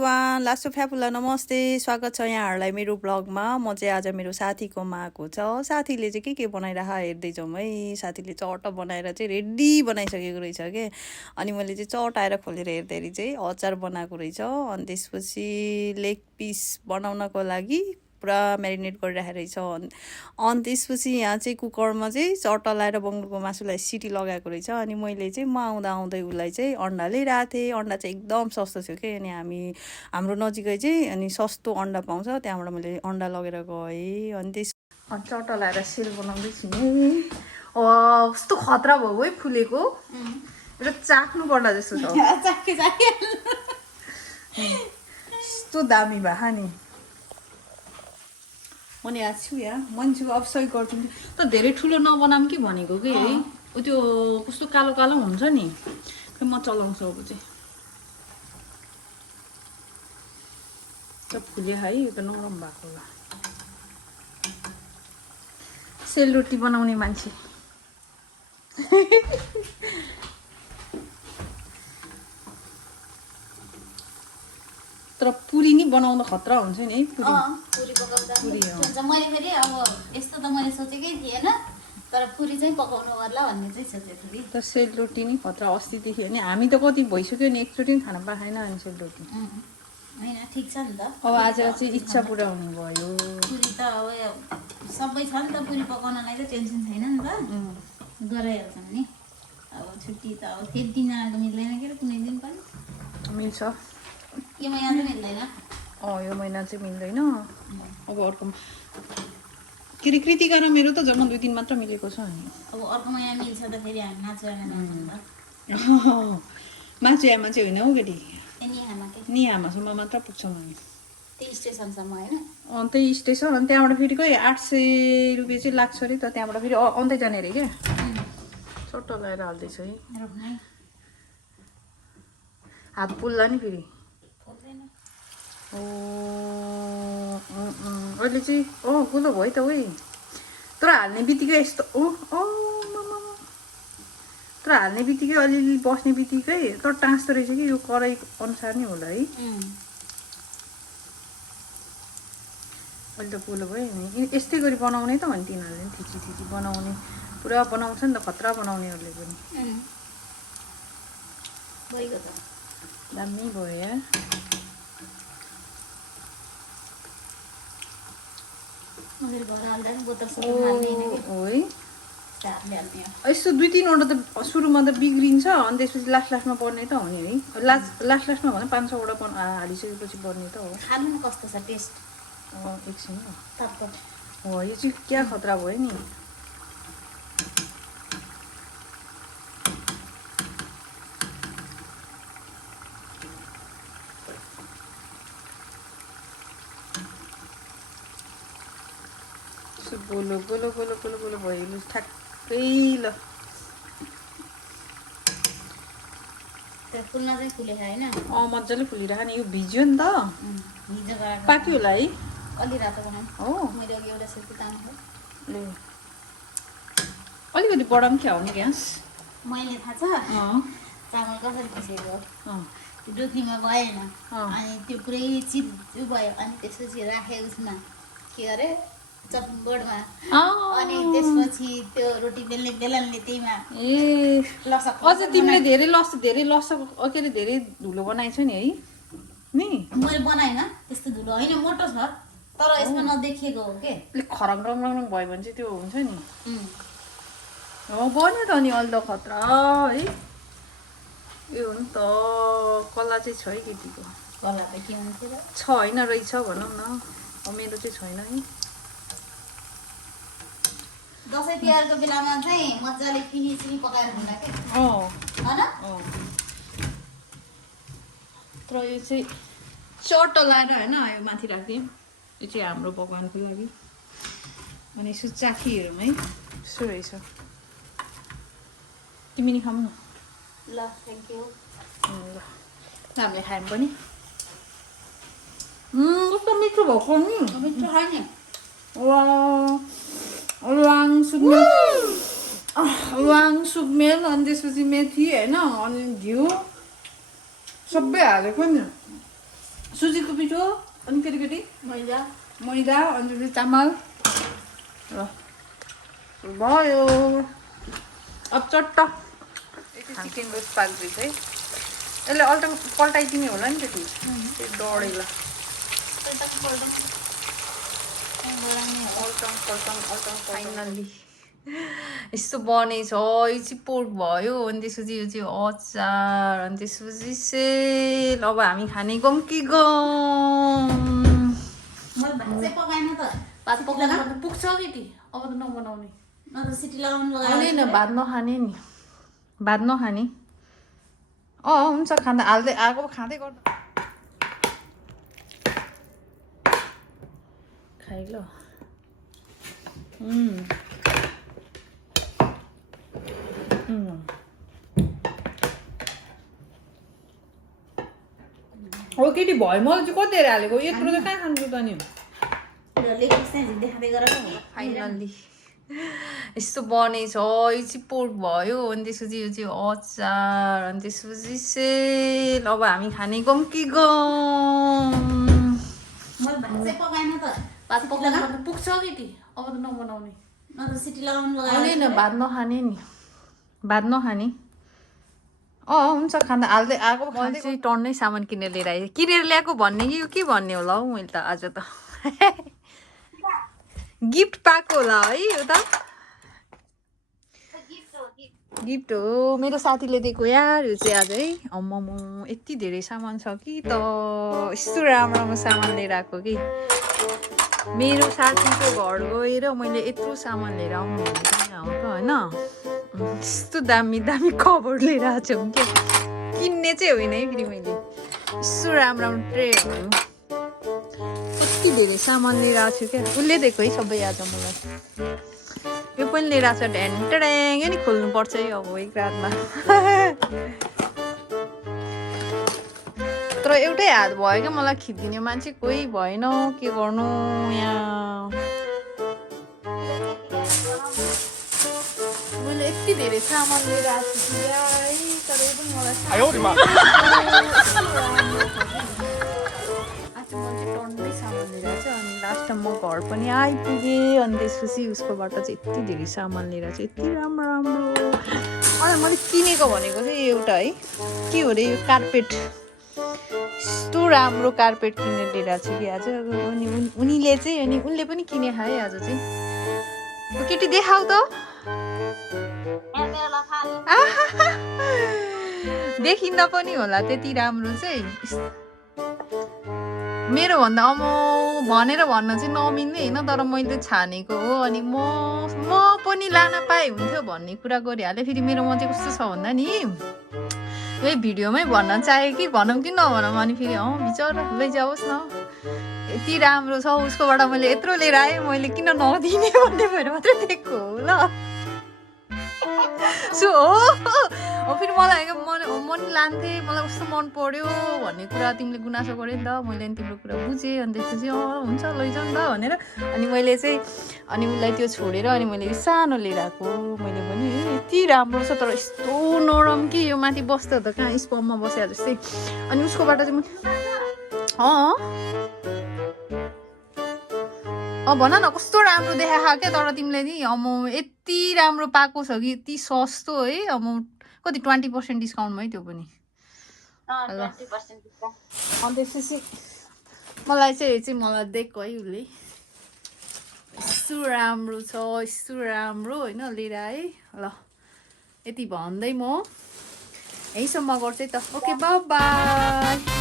everyone लासो फ्यापुला नमस्ते स्वागत छ यहाँहरूलाई मेरो ब्लगमा म चाहिँ आज मेरो साथीकोमा आएको छ साथीले चाहिँ के बनाइरह हेर्दै जाउँ है साथीले चट बनाएर चाहिँ रेडी बनाइसकेको रहेछ के अनि मैले चाहिँ चट आएर खोलेर हेर्दाखेरि चाहिँ अचार बनाएको रहेछ अनि त्यसपछि लेग पिस बनाउनको लागि पुरा म्यारिनेट गरिराखेको रहेछ अनि त्यसपछि यहाँ चाहिँ कुकरमा चाहिँ चट्टा लाएर बङ्गुरको मासुलाई सिटी लगाएको रहेछ अनि मैले चाहिँ म आउँदा आउँदै उसलाई चाहिँ अन्डा ल्याइरहेको थिएँ अन्डा चाहिँ एकदम सस्तो थियो कि अनि हाम्रो नजिकै चाहिँ अनि सस्तो अन्डा पाउँछ त्यहाँबाट मैले अन्डा लगेर गएँ अनि त्यस अनि चट्टा लाएर सेल बनाउँदैछु नि कस्तो खतरा भयो है फुलेको र चाख्नु पर्ला जस्तो छ कस्तो दामी भए नि म यहाँ छु यहाँ मान्छेको अब सही गर्छु नि त धेरै ठुलो नबनाऊँ कि भनेको कि है त्यो कस्तो कालो कालो हुन्छ नि खै म चलाउँछु अब चाहिँ त फुल्यो है यो त नरम भएको होला सेलरोटी बनाउने मान्छे तर पुरी नि बनाउन खतरा हुन्छ नि है पुरी पकाउँदा हुन्छ मैले फेरि अब यस्तो त मैले सोचेकै थिएन तर पुरी चाहिँ पकाउनु पर्ला भन्ने चाहिँ सोचेको थिएँ त सेलरोटी नि खतरा अस्तिदेखि होइन हामी त कति भइसक्यो नि एकचोटि पनि खान पाएन अनि सेलरोटी होइन ठिक छ नि त अब आज चाहिँ इच्छा पुरा हुने भयो पुरी त अब सबै छ नि त पुरी पकाउनलाई त टेन्सन छैन नि त गराइहाल्छौँ नि अब छुट्टी त अब फेरि दिन आएको मिल्दैन के कुनै दिन पनि मिल्छ यो महिना चाहिँ मिल्दैन यो महिना चाहिँ मिल्दैन अब अर्को के अरे कृतिका र मेरो त जम्मा 2 दिन मात्र मिलेको छ नि अब अर्को महिना मिल्छ त फेरि हामी माछुआमा माछुआमा चाहिँ होइन हौ केटी निहामासम्म मात्र पुग्छौँ हामी त्यही स्टेसनसम्म होइन त्यही स्टेसन अनि त्यहाँबाट फेरि खै 800 रुपियाँ चाहिँ लाग्छ अरे त त्यहाँबाट फेरि आउँदै जाने अरे क्या चट्ट लगाएर हाल्दैछ है हात पोल्ला नि फेरि अहिले चाहिँ गुलो भयो त उही तर हाल्ने बित्तिकै यस्तो तर हाल्ने बित्तिकै अलिअलि बस्ने बित्तिकै तर टाँस्दो रहेछ कि यो कराई अनुसार नै होला है अहिले त पोलो भयो नि यस्तै गरी बनाउने त भने तिनीहरूले नि थिची बनाउने पुरा बनाउँछ नि त खतरा बनाउनेहरूले पनि दामी भयो या यस्तो 2-3 वटा त सुरुमा त बिग्रिन्छ अनि त्यसपछि लास्टमा पर्ने त हो नि है लास्टमा भने 500 वटा हालिसकेपछि पर्ने त हो खानु न कस्तो छ टेस्ट एकछिन हो यो चाहिँ क्या खतरा भयो नि गोलो गोलो गोलो गोलो गोलो भयो लु ठ्याक्कै ल फुल्न चाहिँ फुलेको होइन मजाले फुलिरहेको नि यो भिज्यो नि त पाक्यो होला है अलि रातो बनाऊँ हो मैले अघि एउटा सेल्फी तान्नु ले अलिकति बढाउँ क्या हो नि ग्यास मैले थाहा छ चामल कसरी पिसेको डोक्रीमा भएन अनि त्यो पुरै चिप्यो भयो अनि त्यसपछि राखेँ उसमा के गरे चपिङ बोर्डमा अनि त्यसपछि त्यो रोटी बेल्ने बेलनले त्यहीमा लसक अझ तिमीले धेरै लसक के अरे धेरै धुलो बनाएछौ नि है नि मैले बनाएन त्यस्तो धुलो होइन मोटो छ तर यसमा नदेखिएको हो के खरङ रङ रङ भयो भने चाहिँ त्यो हुन्छ नि बन्यो त अनि अहिले त खतरा है यो हो नि त कला चाहिँ छ है केटीको कला त के हुन्थ्यो र छ होइन रहेछ भनौँ न मेरो चाहिँ छैन है दसैँ तिहारको बेलामा चाहिँ मजाले चिनी पकाएर हुँदा के होइन तर यो चाहिँ चट्ट लाएर होइन यो माथि राखिदिउँ यो चाहिँ हाम्रो भगवान्को लागि अनि यसो चाखी हेरौँ है यसो रहेछ तिमी नि खाऊ न ल थ्याङ्क यू ल हामीले खायौँ पनि कस्तो मिठो भएको नि मिठो खायो नि ल्वाङ सुकमेल अनि त्यसपछि मेथी होइन अनि घिउ सबै हालेको नि सुजीको पिठो अनि फेरि मैदा मैदा अनि फेरि चामल ल भयो अब चट्ट चिकन रोस्ट पाक्दैछ है यसले पल्टाइदिने होला नि त्यति त्यो डढेला फाइनल्ली यस्तो बनेछ यो चाहिँ पोर्क भयो अनि त्यसपछि यो चाहिँ अचार अनि त्यसपछि सेल अब हामी खाने गौँ कि गौँ मैले भात चाहिँ पकाएन त भात पकाउनु पुग्छ केटी अब त नबनाउने न त सिटी लगाउनु होइन भात नखाने नि भात नखाने हुन्छ खाँदा हाल्दै आएको खाँदै गर्दा खाइ ल हो केटी भयो मैले चाहिँ कति हालेको यत्रो त कहाँ खान्छु त नि फाइनल्ली यस्तो बनेछ यो चाहिँ पोर्क भयो अनि त्यसपछि यो चाहिँ अचार अनि त्यसपछि सेल अब हामी खाने गौँ कि गौँ मैले भात चाहिँ पकाएन त भात पकाउनु पुग्छ केटी अब त नबनाउने न त सिटी लगाउनु होइन भात नखाने नि भात नखाने हुन्छ खाँदा हाल्दै आएको मैले चाहिँ टन्नै सामान किनेर लिएर आएँ किनेर ल्याएको भन्ने कि के भन्ने होला हौ मैले त आज त गिफ्ट पाएको होला है यो त गिफ्ट हो मेरो साथीले दिएको यार यो चाहिँ आज है अम्म यति धेरै सामान छ कि त यस्तो राम्रो राम्रो सामान लिएर आएको कि मेरो साथीको घर गएर मैले यत्रो सामान लिएर आउनु भनेको हो त होइन यस्तो दामी दामी कभर लिएर आएको छु क्या किन्ने चाहिँ होइन है फेरि मैले यस्तो राम्रो राम्रो ट्रेहरू कति धेरै सामान लिएर आएको छु क्या उसले दिएको है सबै आज मलाई यो पनि लिएर आएको छ ढ्याङ नि खोल्नुपर्छ है अब एक रातमा तर एउटै हात भयो क्या मलाई खिचिदिने मान्छे कोही भएन के गर्नु यहाँ मैले यति धेरै सामान लिएर आएको छु है तर यो पनि मलाई आज म चाहिँ टन्नै सामान लिएर आएको छु अनि लास्ट म घर पनि आइपुगेँ अनि त्यसपछि उसकोबाट चाहिँ यति धेरै सामान लिएर चाहिँ यति राम्रो राम्रो अनि मैले किनेको भनेको चाहिँ एउटा है के हो अरे यो कार्पेट यस्तो राम्रो कार्पेट किनेर लिएर आएको छु कि आज अनि उनीले चाहिँ अनि उनले पनि किने खाए आज चाहिँ केटी देखाऊ त देखिन्न पनि होला त्यति राम्रो चाहिँ मेरो भन्दा भनेर भन्न चाहिँ नमिल्ने होइन तर मैले छानेको हो अनि म पनि लान पाएँ हुन्थ्यो भन्ने कुरा गरिहालेँ फेरि मेरोमा चाहिँ कस्तो छ भन्दा नि यही भिडियोमै भन्न चाहेँ कि भनौँ कि नभनौँ अनि फेरि बिचरा लैजाओस् न यति राम्रो छ उसकोबाट मैले यत्रो लिएर आएँ मैले किन नदिने भन्ने भएर मात्रै दिएको हो ल सो हो फेरि मलाई मन लान्थेँ मलाई कस्तो मन पर्यो भन्ने कुरा तिमीले गुनासो गर्यो नि त मैले अनि तिम्रो कुरा बुझेँ अनि त्यसपछि हुन्छ लैजाउँ नि त भनेर अनि मैले चाहिँ अनि उसलाई त्यो छोडेर अनि मैले सानो लिएर आएको मैले पनि यति राम्रो छ तर यस्तो नरम कि यो माथि बस्दा त कहाँ स्पममा बस्या जस्तै अनि उसकोबाट चाहिँ भन न कस्तो राम्रो देखाएको क्या तर तिमीले नि यति राम्रो पाएको छ कि यति सस्तो है कति 20% डिस्काउन्टमा है त्यो पनि अनि त्यसपछि मलाई चाहिँ मलाई दिएको है उसले यस्तो राम्रो छ यस्तो राम्रो होइन लिएर आएँ ल यति भन्दै म यहीँसम्म गर्छु है त ओके बाई